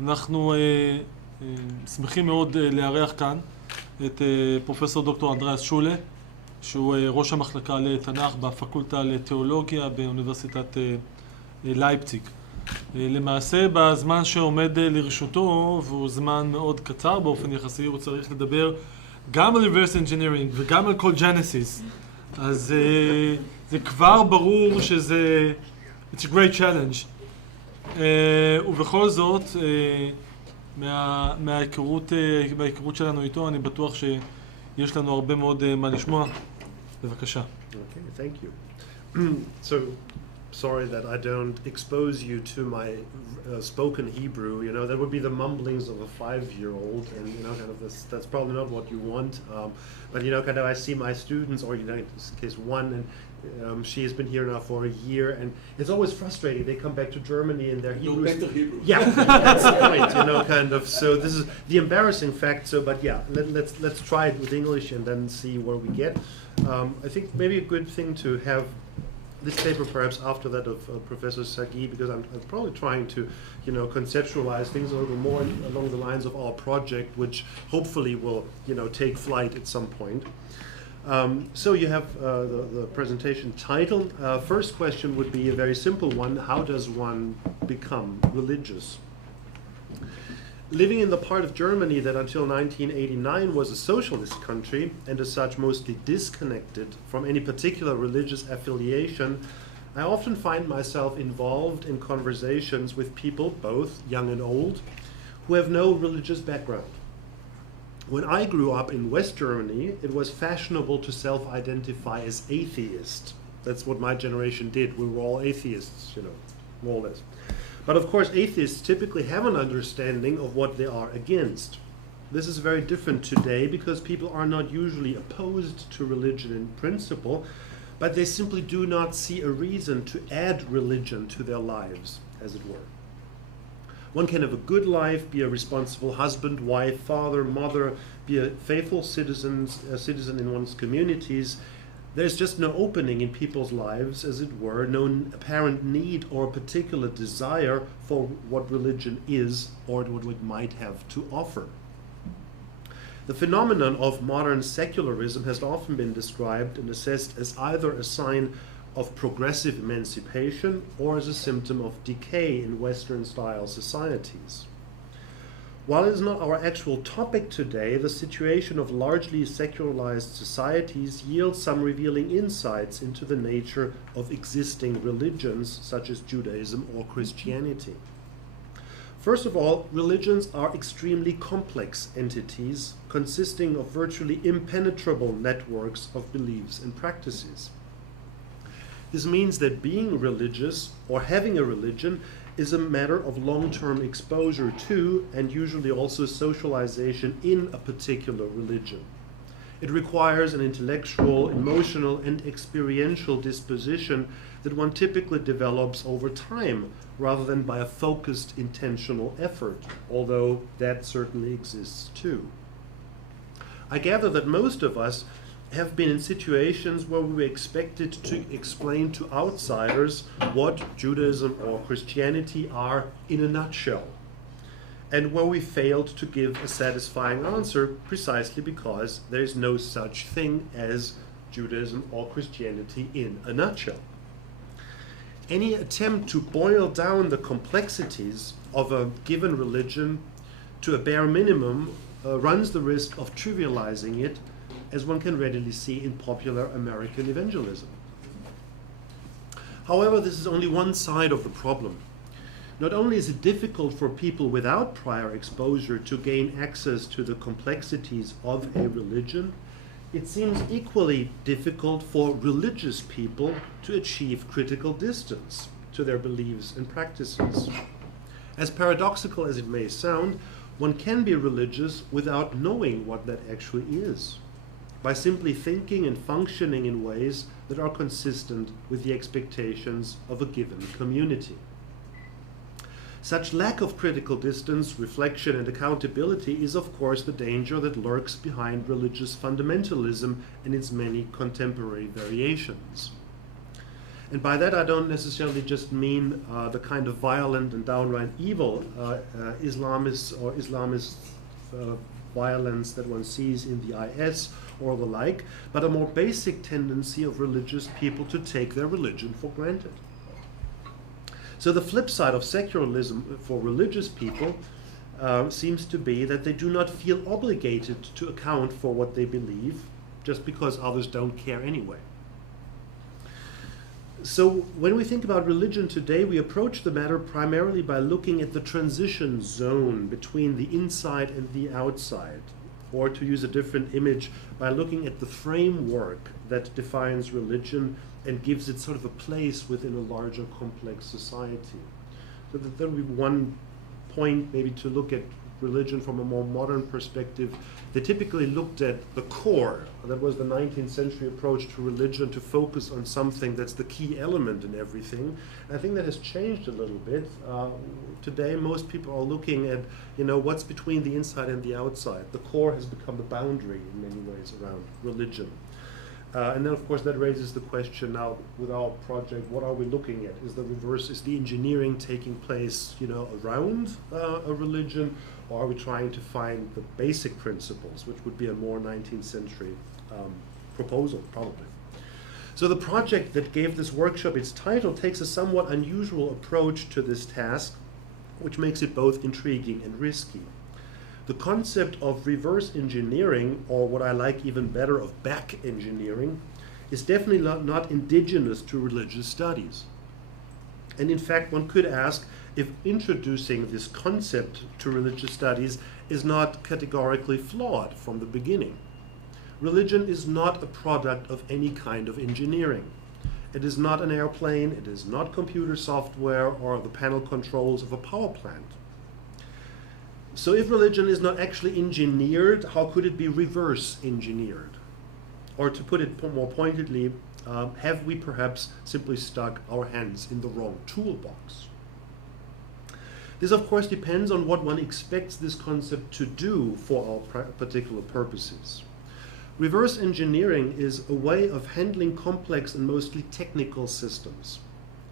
אנחנו שמחים מאוד לארח כאן את פרופסור דוקטור אנדריאס שולה, שהוא ראש המחלקה לתנ"ך בפקולטה לתיאולוגיה באוניברסיטת לייפציג. למעשה בזמן שעומד לרשותו, והוא זמן מאוד קצר באופן יחסי, הוא צריך לדבר גם על reverse engineering וגם על כל ג'נסיס. אז זה כבר ברור שזה it's a great challenge. ובכל זאת, מההיכרות שלנו איתו, אני בטוח שיש לנו הרבה מאוד מה לשמוע. בבקשה. Okay, thank you. So, sorry that I don't expose you to my spoken Hebrew. You know, that would be the mumblings of a 5-year-old, and you know, kind of this. That's probably not what you want. But you know, kind of, I see my students, or you know, in this case, one, and she has been here now for a year, and it's always frustrating. They come back to Germany and their Hebrew. No better Hebrew. Yeah, that's the point. You know, kind of. So this is the embarrassing fact. So, but yeah, let's try it with English and then see where we get. I think maybe a good thing to have this paper perhaps after that of Professor Sagi, because I'm probably trying to, you know, conceptualize things a little more along the lines of our project, which hopefully will, you know, take flight at some point. So you have the presentation title. First question would be a very simple one. How does one become religious? Living in the part of Germany that until 1989 was a socialist country, and as such mostly disconnected from any particular religious affiliation, I often find myself involved in conversations with people, both young and old, who have no religious background. When I grew up in West Germany, it was fashionable to self-identify as atheist. That's what my generation did. We were all atheists, you know, more or less. But of course, atheists typically have an understanding of what they are against. This is very different today because people are not usually opposed to religion in principle, but they simply do not see a reason to add religion to their lives, as it were. One can have a good life, be a responsible husband, wife, father, mother, be a faithful citizen in one's communities. There's just no opening in people's lives, as it were, no apparent need or particular desire for what religion is or what it might have to offer. The phenomenon of modern secularism has often been described and assessed as either a sign of progressive emancipation or as a symptom of decay in Western-style societies. While it is not our actual topic today, the situation of largely secularized societies yields some revealing insights into the nature of existing religions, such as Judaism or Christianity. First of all, religions are extremely complex entities consisting of virtually impenetrable networks of beliefs and practices. This means that being religious or having a religion is a matter of long-term exposure to and usually also socialization in a particular religion. It requires an intellectual, emotional, and experiential disposition that one typically develops over time rather than by a focused intentional effort, although that certainly exists too. I gather that most of us have been in situations where we were expected to explain to outsiders what Judaism or Christianity are in a nutshell, and where we failed to give a satisfying answer precisely because there is no such thing as Judaism or Christianity in a nutshell. Any attempt to boil down the complexities of a given religion to a bare minimum runs the risk of trivializing it, as one can readily see in popular American evangelism. However, this is only one side of the problem. Not only is it difficult for people without prior exposure to gain access to the complexities of a religion, it seems equally difficult for religious people to achieve critical distance to their beliefs and practices. As paradoxical as it may sound, one can be religious without knowing what that actually is, by simply thinking and functioning in ways that are consistent with the expectations of a given community. Such lack of critical distance, reflection, and accountability is, of course, the danger that lurks behind religious fundamentalism and its many contemporary variations. And by that I don't necessarily just mean the kind of violent and downright evil Islamist violence that one sees in the IS or the like, but a more basic tendency of religious people to take their religion for granted. So the flip side of secularism for religious people seems to be that they do not feel obligated to account for what they believe just because others don't care anyway. So when we think about religion today, we approach the matter primarily by looking at the transition zone between the inside and the outside, or to use a different image, by looking at the framework that defines religion and gives it sort of a place within a larger complex society. So that there would be one point maybe to look at religion from a more modern perspective. They typically looked at the core. That was the 19th century approach to religion, to focus on something that's the key element in everything. And I think that has changed a little bit. Today, most people are looking at, what's between the inside and the outside. The core has become the boundary in many ways around religion. And then, of course, that raises the question now with our project, what are we looking at? Is the reverse, is the engineering taking place, around a religion, or are we trying to find the basic principles, which would be a more 19th century proposal, probably. So the project that gave this workshop its title takes a somewhat unusual approach to this task, which makes it both intriguing and risky. The concept of reverse engineering, or what I like even better, of back engineering, is definitely not indigenous to religious studies. And in fact, one could ask if introducing this concept to religious studies is not categorically flawed from the beginning. Religion is not a product of any kind of engineering. It is not an airplane, it is not computer software or the panel controls of a power plant. So if religion is not actually engineered, how could it be reverse engineered? Or to put it more pointedly, have we perhaps simply stuck our hands in the wrong toolbox? This, of course, depends on what one expects this concept to do for our particular purposes. Reverse engineering is a way of handling complex and mostly technical systems.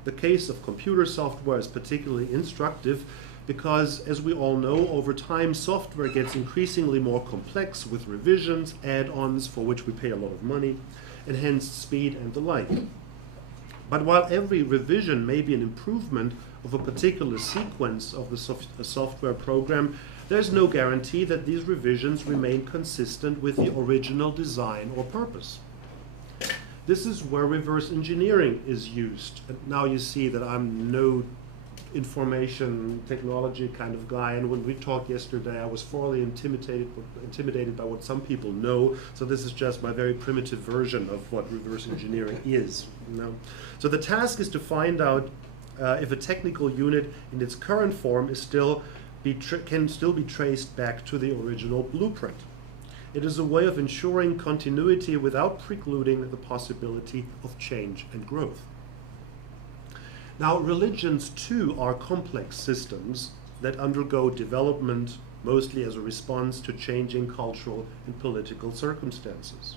The case of computer software is particularly instructive because, as we all know, over time software gets increasingly more complex with revisions, add-ons for which we pay a lot of money, enhanced speed and the like. But while every revision may be an improvement of a particular sequence of the software program, there's no guarantee that these revisions remain consistent with the original design or purpose. This is where reverse engineering is used. And now you see that I'm no information technology kind of guy, and when we talked yesterday, I was thoroughly intimidated by what some people know. So this is just my very primitive version of what reverse engineering is. So the task is to find out if a technical unit in its current form is can still be traced back to the original blueprint. It is a way of ensuring continuity without precluding the possibility of change and growth. Now, religions too are complex systems that undergo development mostly as a response to changing cultural and political circumstances.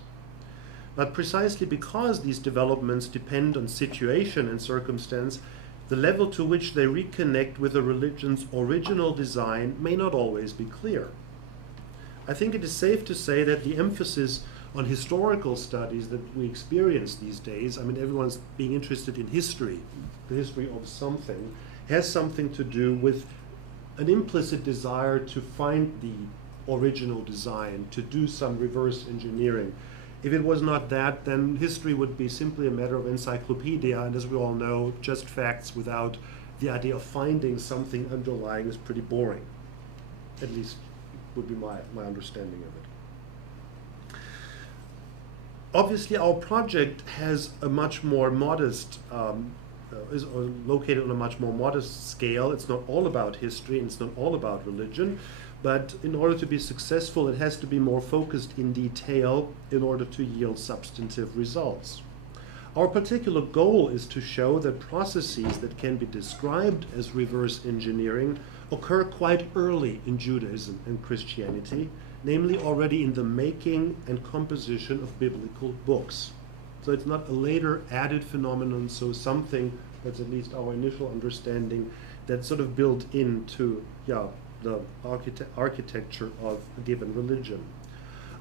But precisely because these developments depend on situation and circumstance, the level to which they reconnect with a religion's original design may not always be clear. I think it is safe to say that the emphasis on historical studies that we experience these days, everyone's being interested in history, the history of something, has something to do with an implicit desire to find the original design, to do some reverse engineering. If it was not that, then history would be simply a matter of encyclopedia, and as we all know, just facts without the idea of finding something underlying is pretty boring. At least would be my understanding of it. Obviously, our project has a much more modest, is located on a much more modest scale. It's not all about history, and it's not all about religion, but in order to be successful, it has to be more focused in detail in order to yield substantive results. Our particular goal is to show that processes that can be described as reverse engineering occur quite early in Judaism and Christianity, namely already in the making and composition of biblical books. So it's not a later added phenomenon, so something that's at least our initial understanding that's sort of built into the architecture of a given religion.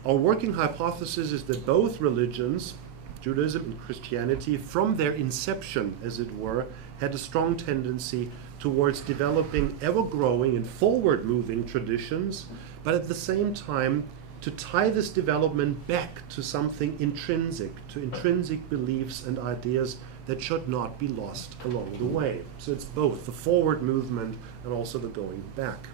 Our working hypothesis is that both religions, Judaism and Christianity, from their inception, as it were, had a strong tendency towards developing ever-growing and forward-moving traditions, but at the same time to tie this development back to something intrinsic, to intrinsic beliefs and ideas that should not be lost along the way. So it's both the forward movement and also the going back.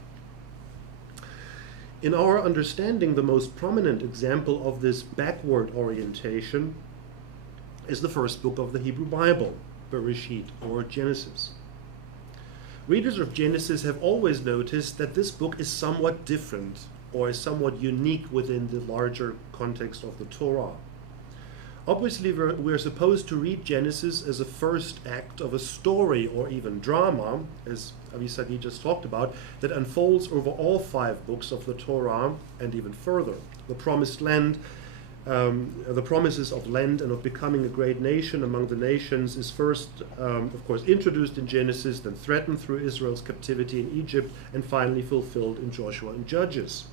In our understanding, the most prominent example of this backward orientation is the first book of the Hebrew Bible, Bereshit, or Genesis. Readers of Genesis have always noticed that this book is somewhat different or is somewhat unique within the larger context of the Torah. Obviously, we're supposed to read Genesis as a first act of a story or even drama, as Avisagi just talked about, that unfolds over all 5 books of the Torah and even further. The promised land, the promises of land and of becoming a great nation among the nations is first, of course, introduced in Genesis, then threatened through Israel's captivity in Egypt, and finally fulfilled in Joshua and Judges.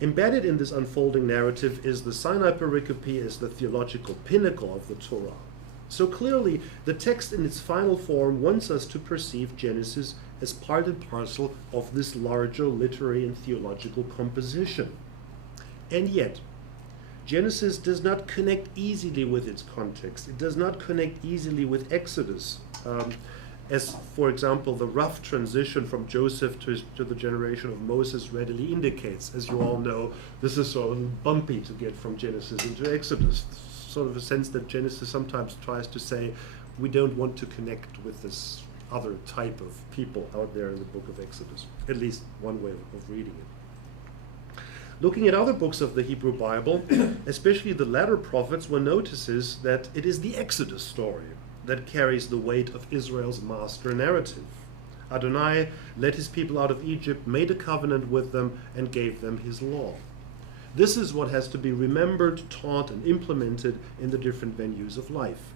Embedded in this unfolding narrative is the Sinai pericope as the theological pinnacle of the Torah. So clearly, the text in its final form wants us to perceive Genesis as part and parcel of this larger literary and theological composition. And yet, Genesis does not connect easily with its context. It does not connect easily with Exodus. As, for example, the rough transition from Joseph to the generation of Moses readily indicates. As you all know, this is sort of bumpy to get from Genesis into Exodus. Sort of a sense that Genesis sometimes tries to say, we don't want to connect with this other type of people out there in the book of Exodus. At least one way of reading it. Looking at other books of the Hebrew Bible, especially the latter prophets, one notices that it is the Exodus story that carries the weight of Israel's master narrative. Adonai led his people out of Egypt, made a covenant with them, and gave them his law. This is what has to be remembered, taught, and implemented in the different venues of life,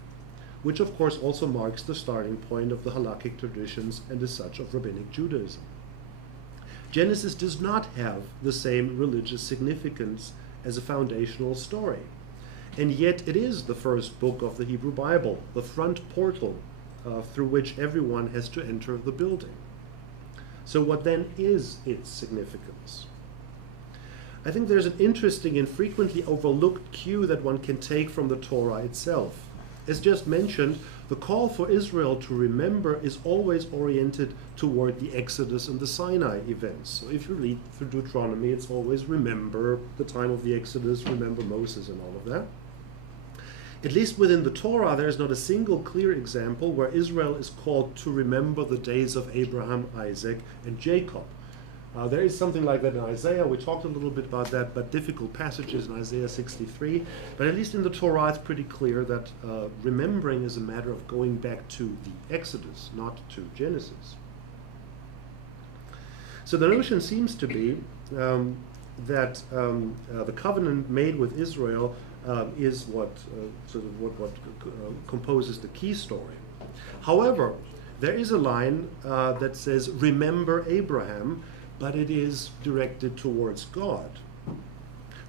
which of course also marks the starting point of the halakhic traditions and as such of rabbinic Judaism. Genesis does not have the same religious significance as a foundational story. And yet it is the first book of the Hebrew Bible, the front portal through which everyone has to enter the building. So what then is its significance? I think there's an interesting and frequently overlooked cue that one can take from the Torah itself. As just mentioned, the call for Israel to remember is always oriented toward the Exodus and the Sinai events. So if you read through Deuteronomy, it's always remember the time of the Exodus, remember Moses and all of that. At least within the Torah, there is not a single clear example where Israel is called to remember the days of Abraham, Isaac, and Jacob. There is something like that in Isaiah. We talked a little bit about that, but difficult passages in Isaiah 63. But at least in the Torah, it's pretty clear that remembering is a matter of going back to the Exodus, not to Genesis. So the notion seems to be that the covenant made with Israel is what composes the key story. However, there is a line that says, remember Abraham, but it is directed towards God.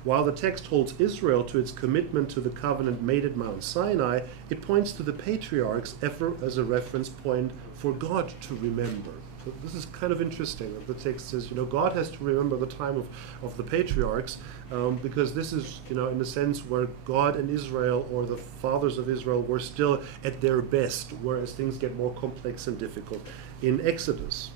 While the text holds Israel to its commitment to the covenant made at Mount Sinai, it points to the patriarchs ever as a reference point for God to remember. So this is kind of interesting that the text says, God has to remember the time of the patriarchs because this is, in a sense where God and Israel or the fathers of Israel were still at their best, whereas things get more complex and difficult in Exodus.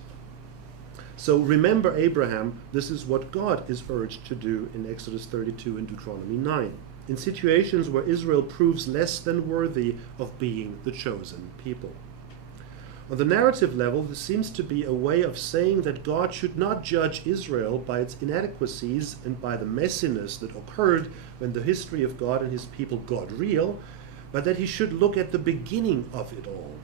So remember Abraham, this is what God is urged to do in Exodus 32 and Deuteronomy 9, in situations where Israel proves less than worthy of being the chosen people. On the narrative level, this seems to be a way of saying that God should not judge Israel by its inadequacies and by the messiness that occurred when the history of God and his people got real, but that he should look at the beginning of it all,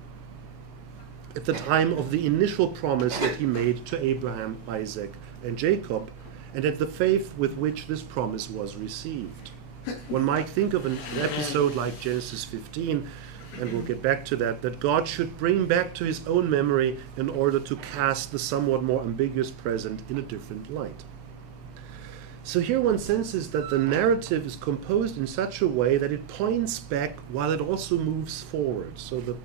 at the time of the initial promise that he made to Abraham, Isaac, and Jacob, and at the faith with which this promise was received. One might think of an episode like Genesis 15, and we'll get back to that God should bring back to his own memory in order to cast the somewhat more ambiguous present in a different light. So here one senses that the narrative is composed in such a way that it points back while it also moves forward. So the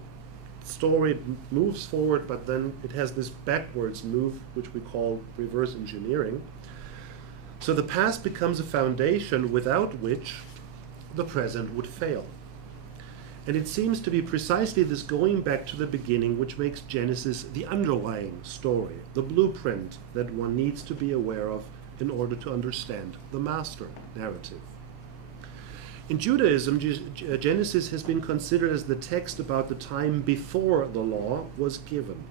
story moves forward, but then it has this backwards move, which we call reverse engineering. So the past becomes a foundation without which the present would fail. And it seems to be precisely this going back to the beginning which makes Genesis the underlying story, the blueprint that one needs to be aware of in order to understand the master narrative. In Judaism, Genesis has been considered as the text about the time before the law was given.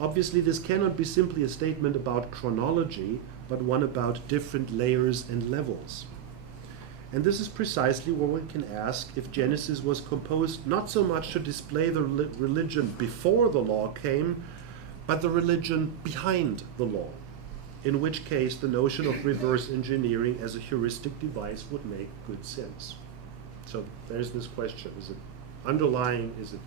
Obviously, this cannot be simply a statement about chronology, but one about different layers and levels. And this is precisely where we can ask if Genesis was composed not so much to display the religion before the law came, but the religion behind the law, in which case the notion of reverse engineering as a heuristic device would make good sense. So there's this question. Is it underlying? Is it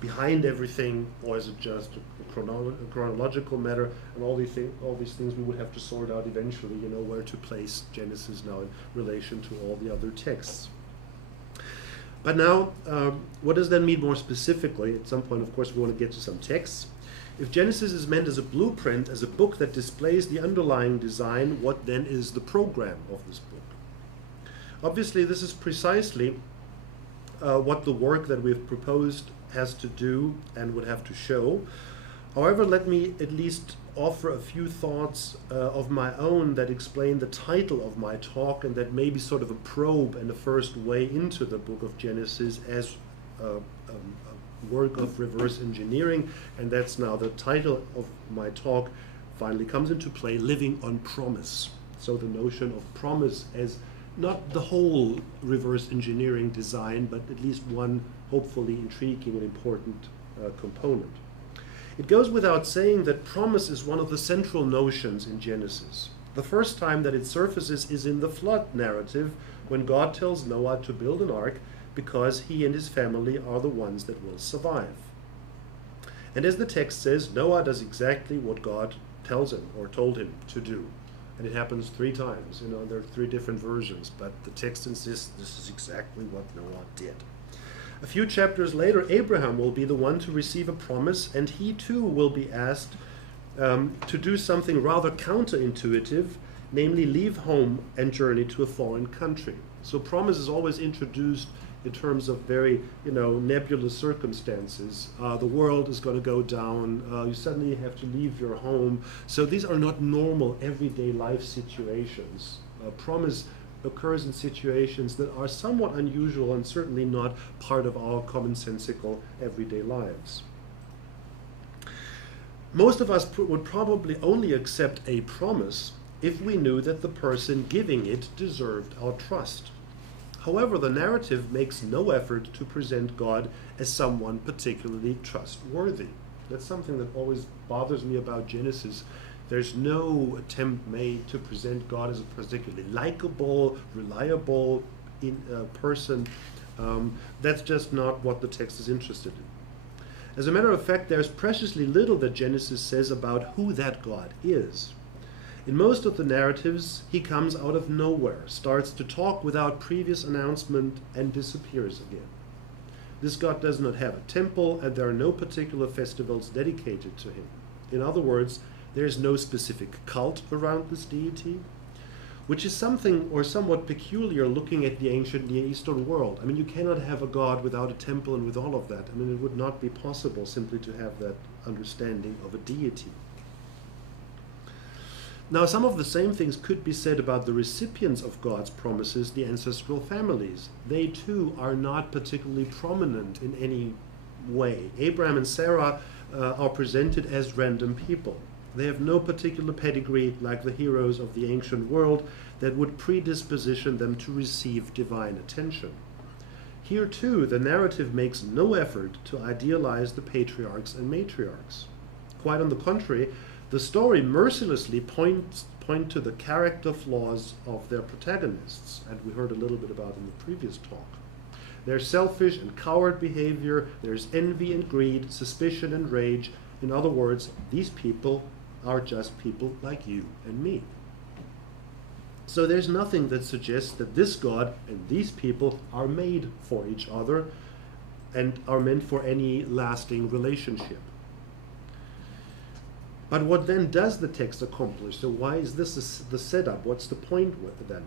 behind everything? Or is it just a chronological matter? And all these things we would have to sort out eventually, where to place Genesis now in relation to all the other texts. But now, what does that mean more specifically? At some point, of course, we want to get to some texts. If Genesis is meant as a blueprint, as a book that displays the underlying design, what then is the program of this book? Obviously, this is precisely what the work that we've proposed has to do and would have to show. However, let me at least offer a few thoughts of my own that explain the title of my talk, and that may be sort of a probe and a first way into the book of Genesis as a work of reverse engineering. And that's now the title of my talk finally comes into play, Living on Promise. So the notion of promise as not the whole reverse engineering design, but at least one hopefully intriguing and important component. It goes without saying that promise is one of the central notions in Genesis. The first time that it surfaces is in the flood narrative, when God tells Noah to build an ark because he and his family are the ones that will survive. And as the text says, Noah does exactly what God tells him or told him to do. And it happens 3 times. There are 3 different versions, but the text insists this is exactly what Noah did. A few chapters later, Abraham will be the one to receive a promise, and he too will be asked to do something rather counterintuitive, namely leave home and journey to a foreign country. So promise is always introduced in terms of very, nebulous circumstances. The world is going to go down. You suddenly have to leave your home. So these are not normal everyday life situations. Promise occurs in situations that are somewhat unusual and certainly not part of our commonsensical everyday lives. Most of us would probably only accept a promise if we knew that the person giving it deserved our trust. However, the narrative makes no effort to present God as someone particularly trustworthy. That's something that always bothers me about Genesis. There's no attempt made to present God as a particularly likable, reliable person. That's just not what the text is interested in. As a matter of fact, there's preciously little that Genesis says about who that God is. In most of the narratives, he comes out of nowhere, starts to talk without previous announcement, and disappears again. This God does not have a temple, and there are no particular festivals dedicated to him. In other words, there is no specific cult around this deity, which is something or somewhat peculiar looking at the ancient Near Eastern world. I mean, you cannot have a God without a temple and with all of that. I mean, it would not be possible simply to have that understanding of a deity. Now, some of the same things could be said about the recipients of God's promises, the ancestral families. They too are not particularly prominent in any way. Abraham and Sarah are presented as random people. They have no particular pedigree like the heroes of the ancient world that would predisposition them to receive divine attention. Here too, the narrative makes no effort to idealize the patriarchs and matriarchs. Quite on the contrary, The story mercilessly point to the character flaws of their protagonists, and we heard a little bit about in the previous talk. Their selfish and coward behavior, there's envy and greed, suspicion and rage. In other words, these people are just people like you and me. So there's nothing that suggests that this God and these people are made for each other and are meant for any lasting relationship. But what then does the text accomplish? So why is this the setup? What's the point with it then?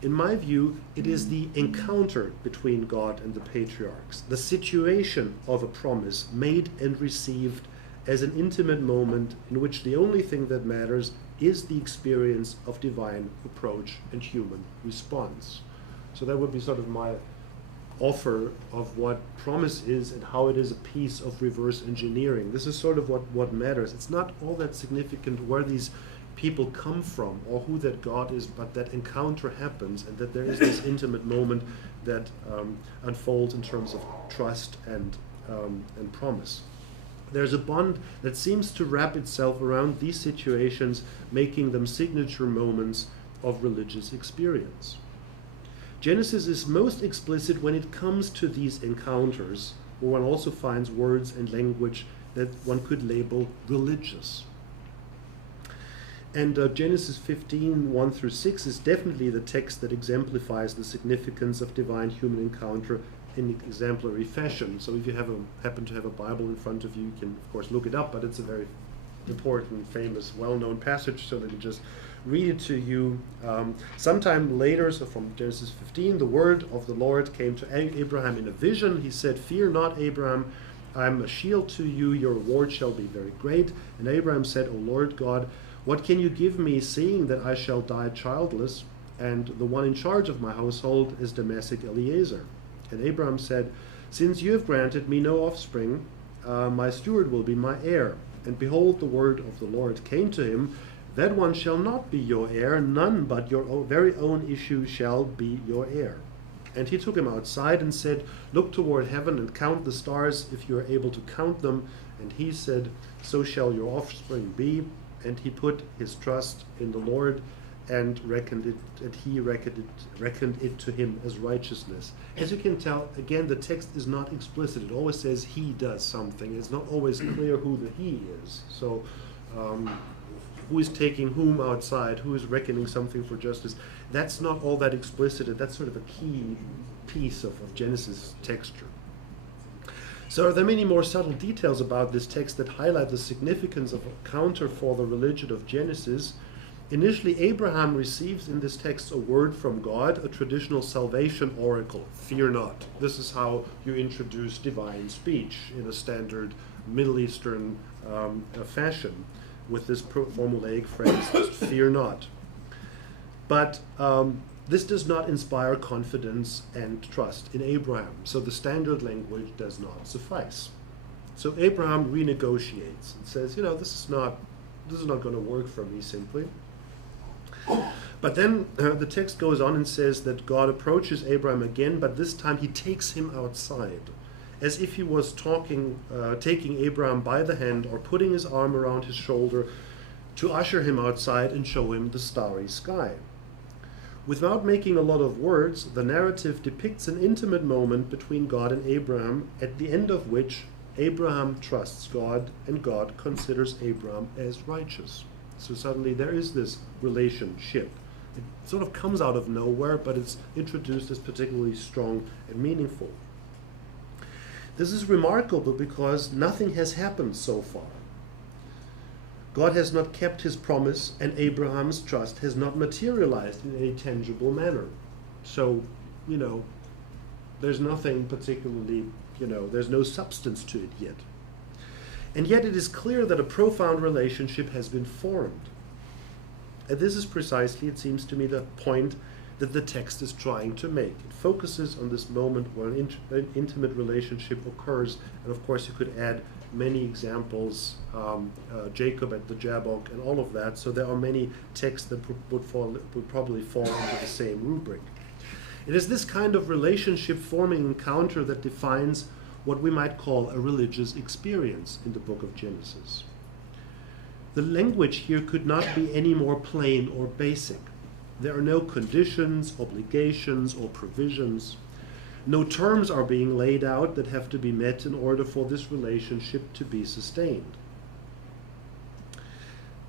In my view, it is the encounter between God and the patriarchs, the situation of a promise made and received as an intimate moment in which the only thing that matters is the experience of divine approach and human response. So that would be sort of my offer of what promise is and how it is a piece of reverse engineering. This is sort of what matters. It's not all that significant where these people come from or who that God is, but that encounter happens and that there is this intimate moment that unfolds in terms of trust and promise. There's a bond that seems to wrap itself around these situations, making them signature moments of religious experience. Genesis is most explicit when it comes to these encounters, where one also finds words and language that one could label religious. And Genesis 15, 1 through 6 is definitely the text that exemplifies the significance of divine-human encounter in exemplary fashion. So if you happen to have a Bible in front of you, you can, of course, look it up, but it's a very important, famous, well-known passage, so let me just read it to you. Sometime later, so from Genesis 15, the word of the Lord came to Abraham in a vision. He said, "Fear not, Abraham, I am a shield to you, your reward shall be very great." And Abraham said, "O Lord God, what can you give me, seeing that I shall die childless, and the one in charge of my household is Damascus Eliezer?" And Abraham said, "Since you have granted me no offspring, my steward will be my heir." And behold, the word of the Lord came to him, "That one shall not be your heir, none but your very own issue shall be your heir." And he took him outside and said, "Look toward heaven and count the stars, if you are able to count them." And he said, "So shall your offspring be." And he put his trust in the Lord and reckoned it to him as righteousness. As you can tell, again, the text is not explicit. It always says he does something. It's not always clear who the he is. So who is taking whom outside, who is reckoning something for justice, that's not all that explicit, and that's sort of a key piece of Genesis texture. So there are many more subtle details about this text that highlight the significance of a counter for the religion of Genesis. Initially, Abraham receives in this text a word from God, a traditional salvation oracle, "Fear not." This is how you introduce divine speech in a standard Middle Eastern fashion, with this formulaic phrase, "Fear not." But this does not inspire confidence and trust in Abraham, so the standard language does not suffice. So Abraham renegotiates and says, this is not going to work for me simply. But then the text goes on and says that God approaches Abraham again, but this time he takes him outside, as if he was taking Abraham by the hand or putting his arm around his shoulder to usher him outside and show him the starry sky. Without making a lot of words, the narrative depicts an intimate moment between God and Abraham, at the end of which Abraham trusts God and God considers Abraham as righteous. So suddenly there is this relationship. It sort of comes out of nowhere, but it's introduced as particularly strong and meaningful. This is remarkable because nothing has happened so far. God has not kept his promise, and Abraham's trust has not materialized in any tangible manner. So, there's nothing particularly, there's no substance to it yet. And yet it is clear that a profound relationship has been formed. And this is precisely, it seems to me, the point that the text is trying to make. It focuses on this moment where an intimate relationship occurs, and of course you could add many examples, Jacob at the Jabbok and all of that, so there are many texts that would probably fall into the same rubric. It is this kind of relationship forming encounter that defines what we might call a religious experience in the book of Genesis. The language here could not be any more plain or basic. There are no conditions, obligations, or provisions. No terms are being laid out that have to be met in order for this relationship to be sustained.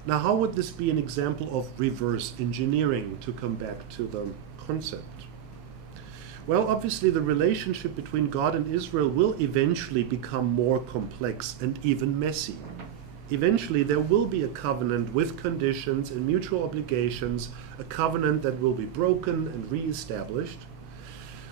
Now, how would this be an example of reverse engineering, to come back to the concept? Well, obviously the relationship between God and Israel will eventually become more complex and even messy. Eventually there will be a covenant with conditions and mutual obligations, a covenant that will be broken and re-established.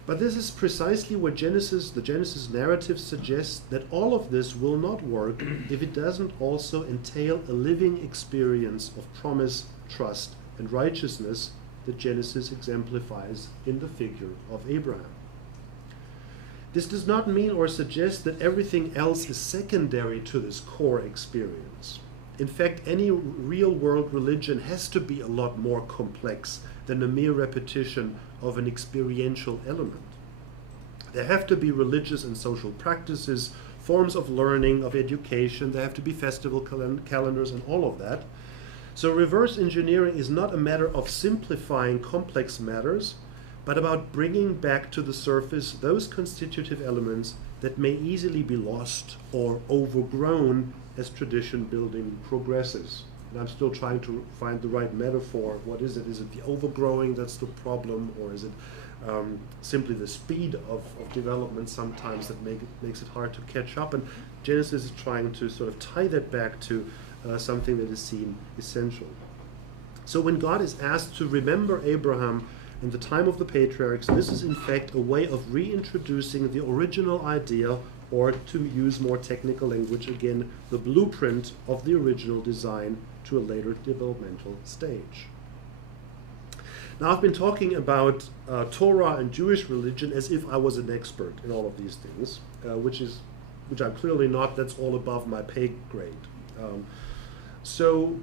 But this is precisely what the Genesis narrative suggests, that all of this will not work if it doesn't also entail a living experience of promise, trust, and righteousness that Genesis exemplifies in the figure of Abraham. This does not mean or suggest that everything else is secondary to this core experience. In fact, any real-world religion has to be a lot more complex than a mere repetition of an experiential element. There have to be religious and social practices, forms of learning, of education, there have to be festival calendars and all of that. So reverse engineering is not a matter of simplifying complex matters, but about bringing back to the surface those constitutive elements that may easily be lost or overgrown as tradition building progresses. And I'm still trying to find the right metaphor. What is it? Is it the overgrowing that's the problem, or is it simply the speed of development sometimes that makes it hard to catch up? And Genesis is trying to sort of tie that back to something that is seen essential. So when God is asked to remember Abraham in the time of the patriarchs, this is in fact a way of reintroducing the original idea, or to use more technical language again, the blueprint of the original design to a later developmental stage. Now, I've been talking about Torah and Jewish religion as if I was an expert in all of these things, which I'm clearly not. That's all above my pay grade. So,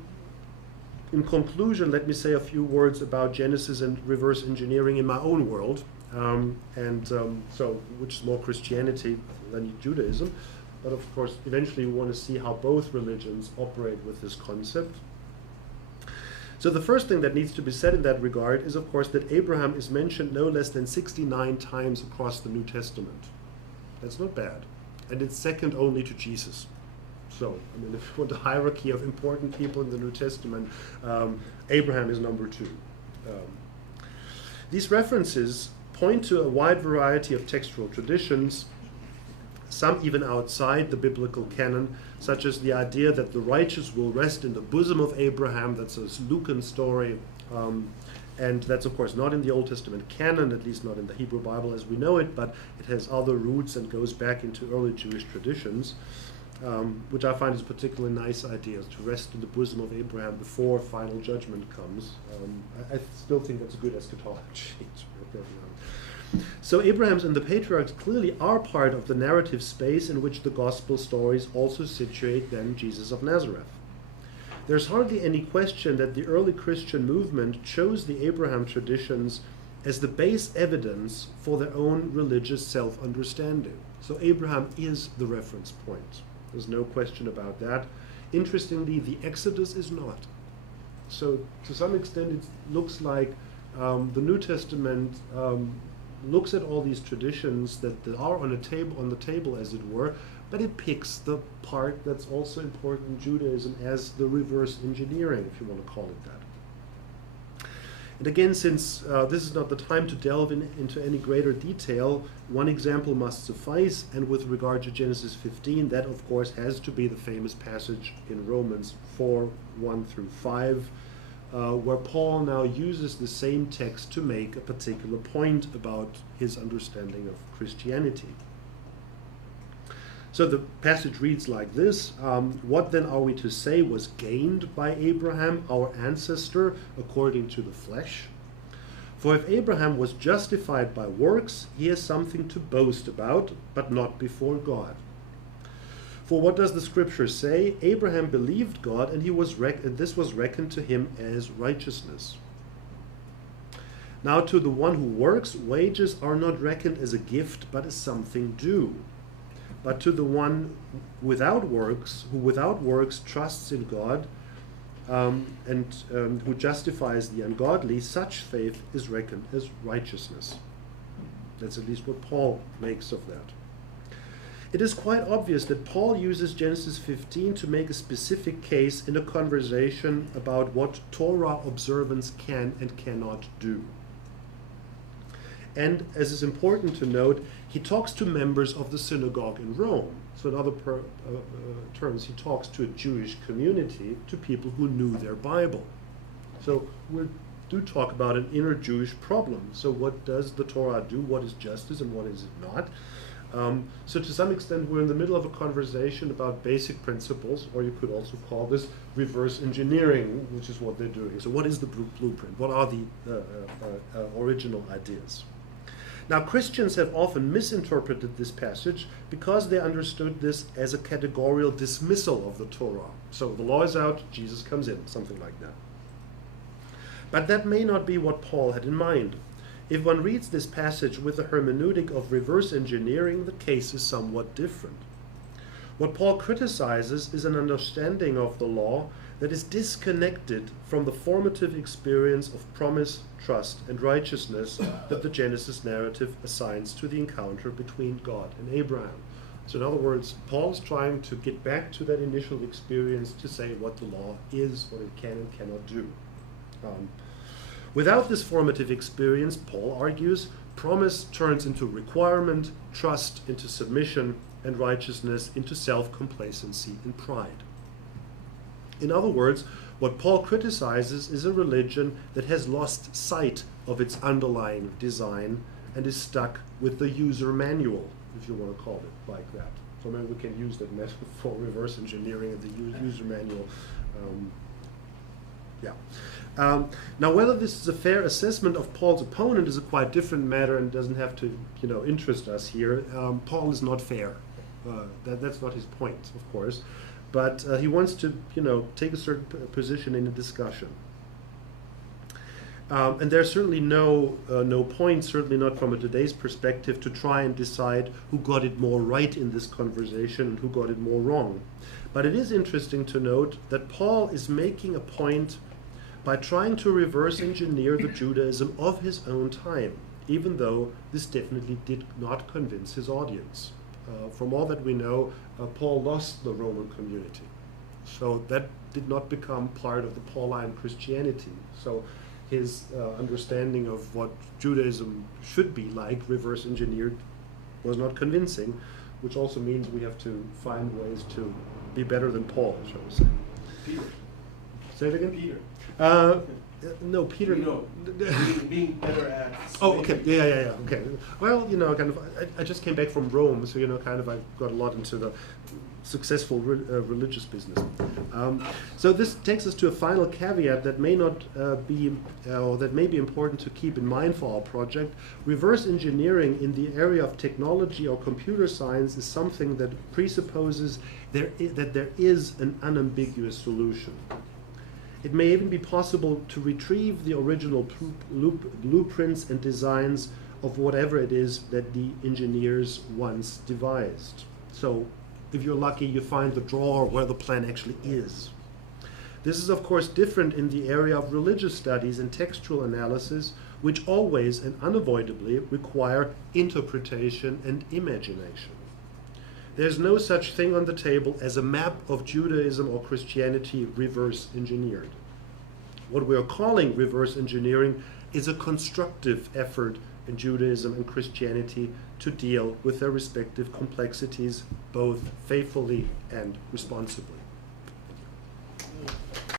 in conclusion, let me say a few words about Genesis and reverse engineering in my own world, which is more Christianity than Judaism. But of course, eventually we want to see how both religions operate with this concept. So the first thing that needs to be said in that regard is, of course, that Abraham is mentioned no less than 69 times across the New Testament. That's not bad. And it's second only to Jesus. So, I mean, if you want a hierarchy of important people in the New Testament, Abraham is number 2. These references point to a wide variety of textual traditions, some even outside the biblical canon, such as the idea that the righteous will rest in the bosom of Abraham. That's a Lucan story, and that's of course not in the Old Testament canon, at least not in the Hebrew Bible as we know it, but it has other roots and goes back into early Jewish traditions, which I find is a particularly nice idea, to rest in the bosom of Abraham before final judgment comes. I still think that's a good eschatology. So Abraham's and the patriarchs clearly are part of the narrative space in which the gospel stories also situate then Jesus of Nazareth. There's hardly any question that the early Christian movement chose the Abraham traditions as the base evidence for their own religious self-understanding. So Abraham is the reference point. There's no question about that. Interestingly, the Exodus is not. So to some extent it looks like the New Testament looks at all these traditions that are on the table as it were, but it picks the part that's also important in Judaism as the reverse engineering, if you want to call it that. And again, since this is not the time to delve into any greater detail, one example must suffice, and with regard to Genesis 15, that of course has to be the famous passage in Romans 4, 1 through 5, where Paul now uses the same text to make a particular point about his understanding of Christianity. So the passage reads like this: what then are we to say was gained by Abraham, our ancestor, according to the flesh? For if Abraham was justified by works, he has something to boast about, but not before God. For what does the scripture say? Abraham believed God, and this was reckoned to him as righteousness. Now to the one who works, wages are not reckoned as a gift, but as something due. But to the one who without works trusts in God, and who justifies the ungodly, such faith is reckoned as righteousness. That's at least what Paul makes of that. It is quite obvious that Paul uses Genesis 15 to make a specific case in a conversation about what Torah observance can and cannot do. And as is important to note, he talks to members of the synagogue in Rome. So in other terms, he talks to a Jewish community, to people who knew their Bible. So we do talk about an inner Jewish problem. So what does the Torah do? What is justice and what is it not? So to some extent, we're in the middle of a conversation about basic principles, or you could also call this reverse engineering, which is what they're doing. So what is the blueprint? What are the original ideas? Now, Christians have often misinterpreted this passage because they understood this as a categorical dismissal of the Torah. So the law is out, Jesus comes in, something like that. But that may not be what Paul had in mind. If one reads this passage with the hermeneutic of reverse engineering, the case is somewhat different. What Paul criticizes is an understanding of the law that is disconnected from the formative experience of promise, trust, and righteousness that the Genesis narrative assigns to the encounter between God and Abraham. So in other words, Paul is trying to get back to that initial experience to say what the law is, what it can and cannot do. Without this formative experience, Paul argues, promise turns into requirement, trust into submission, and righteousness into self-complacency and pride. In other words, what Paul criticizes is a religion that has lost sight of its underlying design and is stuck with the user manual, if you want to call it like that. So maybe we can use that metaphor, reverse engineering of the user manual. Now, whether this is a fair assessment of Paul's opponent is a quite different matter and doesn't have to, interest us here. Paul is not fair. That's not his point, of course. But he wants to, take a certain position in the discussion. And there's certainly no point, certainly not from today's perspective, to try and decide who got it more right in this conversation and who got it more wrong. But it is interesting to note that Paul is making a point by trying to reverse engineer the Judaism of his own time, even though this definitely did not convince his audience. From all that we know, Paul lost the Roman community. So that did not become part of the Pauline Christianity. So his understanding of what Judaism should be like, reverse engineered, was not convincing, which also means we have to find ways to be better than Paul, shall we say. Peter. Say it again? Peter. No, Peter. No, being better at. Oh, okay. Yeah. Okay. Well, I just came back from Rome, so I got a lot into the successful religious business. So this takes us to a final caveat that may not be, or that may be important to keep in mind for our project. Reverse engineering in the area of technology or computer science is something that presupposes that there is an unambiguous solution. It may even be possible to retrieve the original blueprints and designs of whatever it is that the engineers once devised. So if you're lucky, you find the drawer where the plan actually is. This is, of course, different in the area of religious studies and textual analysis, which always and unavoidably require interpretation and imagination. There's no such thing on the table as a map of Judaism or Christianity reverse engineered. What we are calling reverse engineering is a constructive effort in Judaism and Christianity to deal with their respective complexities both faithfully and responsibly.